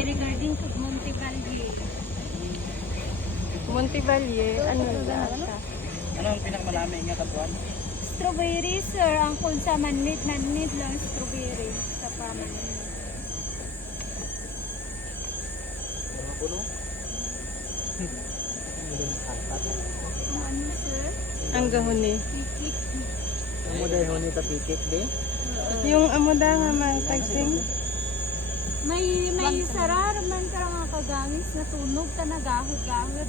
strawberry garden kag Monte Valle. Monte Valle, ano na siya? Ano ang pinakamalami nga katuan? Strawberry sir, ang kung sa manmit lang strawberry sa pamanmit. Mga puno? Ang ano sir? Ang gahuni. Pikik. Ang model ho nito pikik de? Yung amuda nga magtagsing. May sarar man ka nga kagamis na tunog ta nagahod-gahod.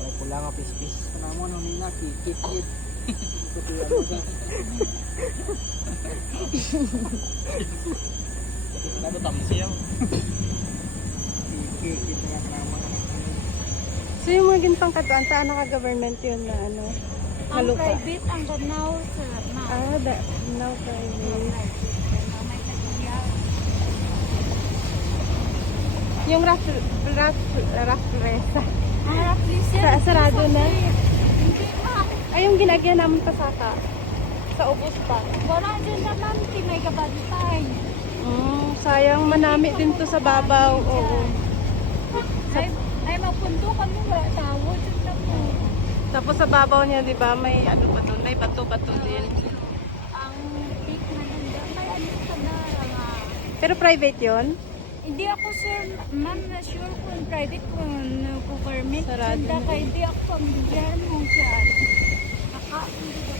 Pag pula nga pispis. Kanamo no nina pikik it. Kutuan mo ka. Ano tamsiyaw? Pikik it nga kanamo. So yung mga gintang katuan, saan naka-government yun na ano? Ang Halupa. private ang ganaw sir. Now private. May katiyaw. Yung Rafresa. Harap sir. Sarado na. Hindi pa. Ay, yung ginagyan namin pasaka. Sa ubos pa. Wala dyan naman, may kabantay. Sayang, manami din to sa babaw. Oo. Ay mapunto kami, wala tawo dyan na po. Tapos sa babaw niya, di ba, may ano pa doon, may bato-bato din. Ang peak na nandun, may ano sa dara nga. Pero private yon. Hindi ako sir, ma'am, na sure kung private kung government. Sarado Sanda na. ka, hindi ako familiar mo dyan. Hindi ko